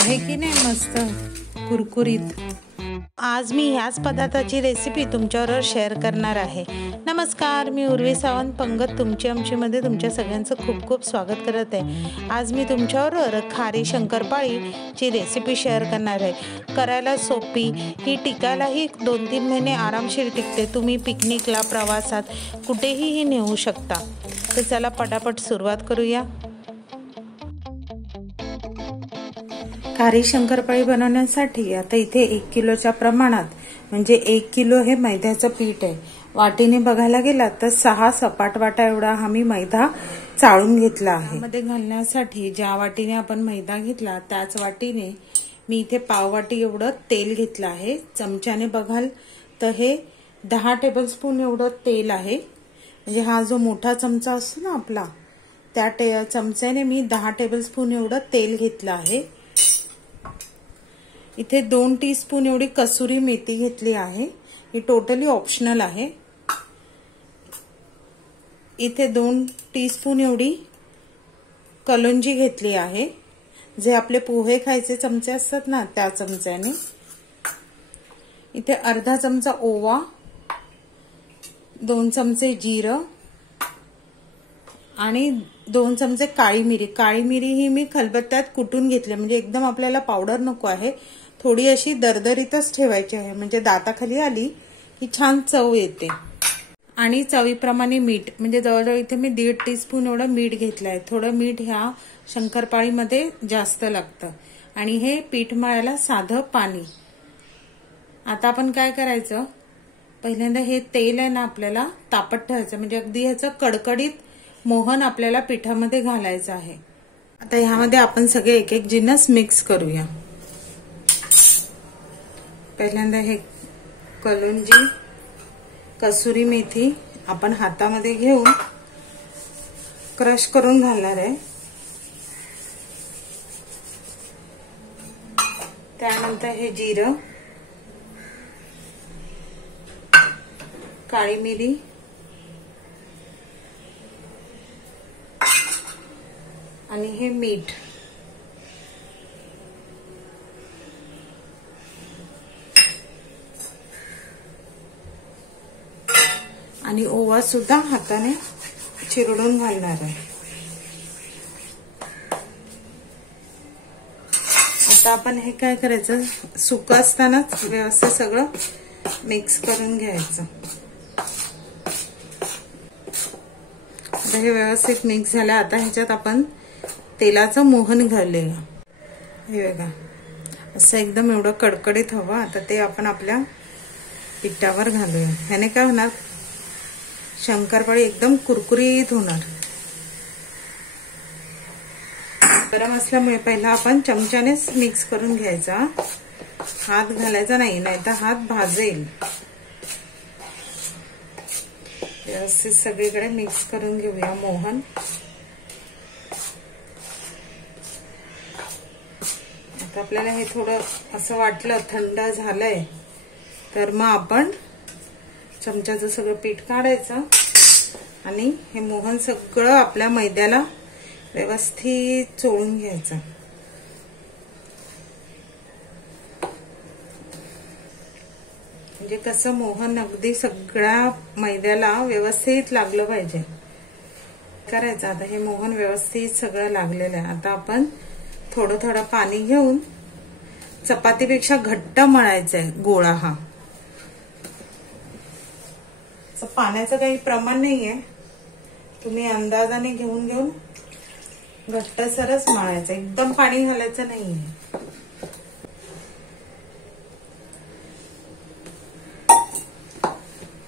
आहे की नाही मस्त कुरकुरीत। आज मी ह्याच पदार्थाची रेसिपी तुमच्याबरोबर शेअर करणार आहे। नमस्कार, मी उर्वी सावंत पंगत तुमची आमचीमध्ये तुमच्या सगळ्यांचं खूप खूप स्वागत करत आहे। आज मी तुमच्याबरोबर खारी शंकरपाळीची रेसिपी शेअर करणार आहे। करायला सोपी, ही टिकायलाही 2-3 महिने आरामशीर टिकते। तुम्ही पिकनिकला, प्रवासात कुठेही नेऊ शकता। तर चला पटापट सुरुवात करूया। खारी शंकरपाळी बनवण्यासाठी आता इथे 1 किलोच्या प्रमाणात म्हणजे 1 किलो हे मैद्याचं पीठ आहे। वाटीने बघायला गेला तर 6 सपाट वाटा एवढा हा मी मैदा चाळून घेतला आहे। मध्ये घालण्यासाठी ज्या वाटीने आपण मैदा घेतला त्याच वाटीने मी इथे पाव वाटी एवढं तेल घेतलं आहे। चमच्याने बघाल तर हे 10 टेबलस्पून एवढं तेल आहे। म्हणजे हा जो मोठा चमचा असतो ना आपला, त्या चमच्याने मी 10 टेबलस्पून एवढं तेल घेतलं आहे। इथे 2 टीस्पून एवढी कसुरी मेथी घेतली आहे। ही टोटली ऑप्शनल आहे। इथे 2 टीस्पून एवढी कलोंजी घेतली आहे, जे आपले पोहे खायचे चमचे असतात ना त्या चमच्याने। इथे अर्धा चमचा ओवा, 2 चमचे जिरं आणि 2 चमचे काळी मिरी। काळी मिरी ही मी खलबत्त्यात कुटून घेतली, म्हणजे एकदम आपल्याला पावडर नको आहे, थोडी अशी दरदरीतच ठेवायची आहे, म्हणजे दाताखाली आली की छान चव येते। आणि चवीप्रमाणे मीठ, म्हणजे जवळजवळ इथे मी 1.5 टीस्पून एवढं मीठ घेतलं आहे। थोडं मीठ ह्या शंकरपाळीमध्ये जास्त लागतं। आणि हे पीठ मळायला साधं पाणी। आता आपण काय करायचं, पहिल्यांदा हे तेल आहे ना आपल्याला तापत ठेवायचं, म्हणजे अगदी ह्याचं कडकडीत मोहन आपल्याला पिठामध्ये घालायचं आहे। आता ह्यामध्ये आपण सगळे एक एक जिन्नस मिक्स करूया। पहिल्यांदा हे कलोंजी, कसुरी मेथी आपण हातामध्ये घेऊन क्रश करून घालणार आहे। त्यानंतर हे जिरं, काळी मिरी आणि हे मीठ। आणि ओवा सुद्धा हाताने चिरडून घालणार आहे। आता आपण हे काय करायचं, सुकं असतानाच व्यवस्थित सगळं मिक्स करून घ्यायचं। आता हे व्यवस्थित मिक्स झालं। आता ह्याच्यात आपण तेलाचं मोहन घालूया। हे बघा, असं एकदम एवढं कडकडीत हवं। आता ते आपण आपल्या पिठावर घालूया। ह्याने काय होणार, शंकरपाळी एकदम कुरकुरीत होणार। गरम असल्यामुळे पहिला आपण चमच्यानेच मिक्स करून घ्यायचा, हात घालायचा नाही, नाहीतर हात भाजेल। व्यवस्थित सगळीकडे मिक्स करून घेऊया मोहन। आता आपल्याला हे थोडं असं वाटलं थंड झालंय तर मग आपण चमच्याचं सगळं पीठ काढायचं आणि हे मोहन सगळं आपल्या मैद्याला व्यवस्थित चोळून घ्यायचं। म्हणजे कसं मोहन अगदी सगळ्या मैद्याला व्यवस्थित लागलं पाहिजे करायचं। आता हे मोहन व्यवस्थित सगळं लागलेलं आहे। आता आपण थोडं थोडं पाणी घेऊन चपातीपेक्षा घट्ट मळायचं आहे गोळा हा। पाण्याचं काही प्रमाण नाहीये, तुम्ही अंदाजाने घेऊन घेऊन घट्टसरच मळायचं, एकदम पाणी घालायचं नाहीये।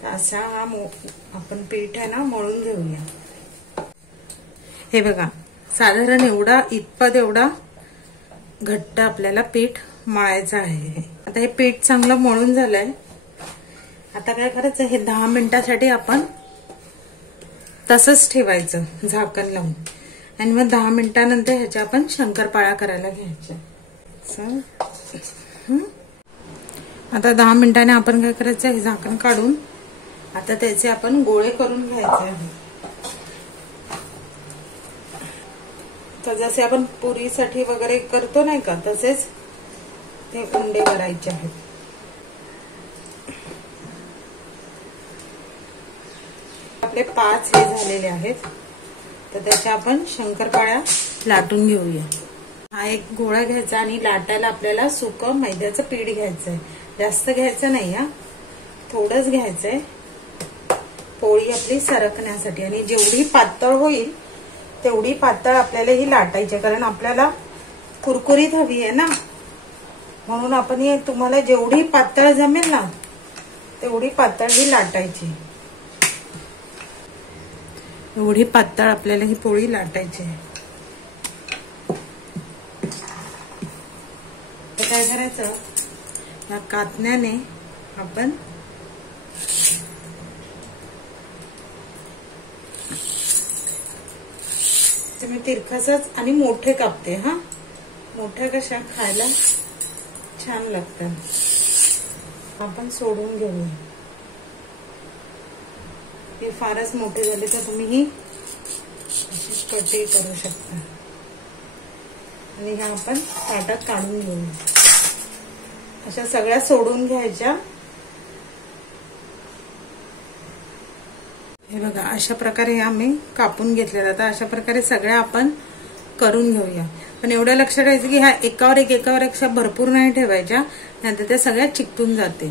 असा हा आपण पीठ आहे ना मळून घेऊया। हे बघा, साधारण एवढा इतपत एवढा घट्ट आपल्याला पीठ मळायचं आहे। आता हे पीठ चांगलं मळून झालंय। आता काय करायचं, हे 10 मिनिटासाठी आपण तसंच ठेवायचं झाकण लावून, आणि मग 10 मिनिटानंतर ह्याच्या आपण शंकरपाळ्या करायला घ्यायच्या। आता 10 मिनिटाने आपण काय करायचं, हे झाकण काढून आता त्याचे आपण गोळे करून घ्यायचे आहे। तर जसे आपण पुरीसाठी वगैरे करतो नाही का, तसेच ते उंडे करायचे आहेत. आपले 5 हे झालेले आहेत. तर त्याच्या आपण शंकरपाळ्या लाटून घेऊया. हा एक गोळा घ्यायचा आणि लाटायला आपल्याला सुकं मैद्याचं पीठ घ्यायचंय. जास्त घ्यायचं नाही हा, थोडंच घ्यायचंय पोळी आपली सरकण्यासाठी. आणि जेवढी पातळ होईल तेवढी पातळ आपल्याला ही लाटायची, कारण आपल्याला कुरकुरीत हवी आहे ना, म्हणून आपण हे तुम्हाला जेवढी पातळ जमेल ना तेवढी पातळ ही लाटायची. एवढी पातळ आपल्याला ही पोळी लाटायची आहे. तर काय करायचं, या कातण्याने आपण मी तिरखासच आणि मोठे कापते. हा, मोठ्या कशा खायला छान लागतात. आपण सोडून घेऊया. हे फारच मोठे झाले तर तुम्ही ही अशी कटी करू शकता. आणि ह्या आपण ताटात काढून घेऊया. अशा सगळ्या सोडून घ्यायच्या. हे बघा, अशा प्रकारे आम्ही कापून घेतल्या जातात. अशा प्रकारे सगळ्या आपण करून घेऊया. पण एवढं लक्षात ठेवायचं की ह्या एकावर एक भरपूर नाही ठेवायच्या, नाहीतर त्या सगळ्या चिकटून जाते.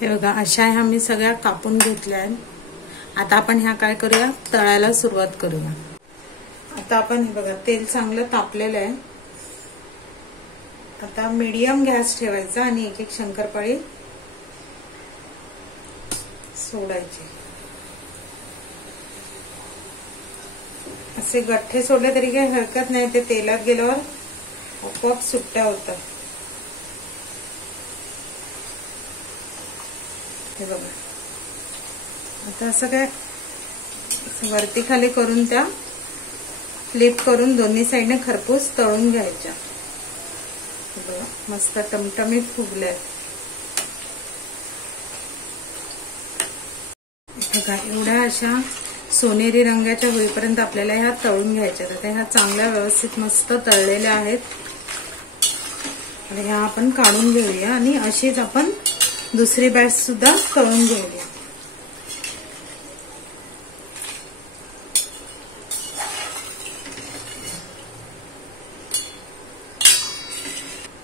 हे बघा, अशा ह्या मी सगळ्या कापून घेतल्या आहेत. आता आपण ह्या काय करूया, तळायला सुरुवात करूया. आता आपण हे बघा, तेल चांगलं तापलेलं आहे. आता मीडियम गॅस ठेवायचा आणि एक एक शंकरपाळी सोडायची. असे गठ्ठे सोडले तरी काही हरकत नाही, ते तेलात गेल्यावर आपोआप सुट्ट्या होतात. हे बघा, आता असं काय वरती खाली करून त्या फ्लिप करून दोन्ही साईडने खरपूस तळून घ्यायच्या. बघा, मस्त टमटमीत फुगले. बघा, एवढ्या अशा सोनेरी रंगाच्या होईपर्यंत आपल्याला ह्या तळून घ्यायच्या. तर ह्या चांगल्या व्यवस्थित मस्त तळलेल्या आहेत. आणि ह्या आपण काढून घेऊया आणि अशीच आपण दुसरी बॅच सुद्धा तळून घेऊया.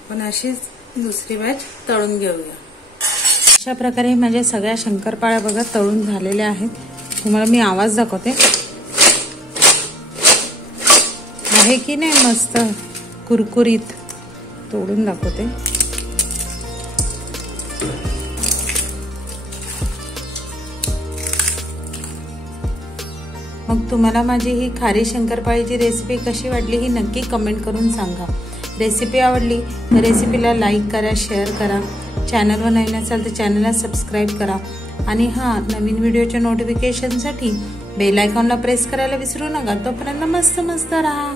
पण अशीच दुसरी बॅच तळून घेऊया. अशा प्रकारे माझ्या सगळ्या शंकरपाळ्या बघा तळून झालेल्या आहेत. तुम्हाला मी आवाज दाखवते. आहे की नाही मस्त कुरकुरीत, तोडून दाखवते. मग तुम्हाला माझी ही खारी शंकरपाळीची रेसिपी कशी वाटली ही नक्की कमेंट करून सांगा. रेसिपी आवडली तर रेसिपीला लाईक करा, शेअर करा. चॅनलवर नवीन असाल तर चॅनलला सबस्क्राईब करा. आणि नवीन व्हिडिओच्या नोटिफिकेशनसाठी बेल आयकॉनला प्रेस करायला विसरू नका. तोपर्यंत मस्त मस्त राहा.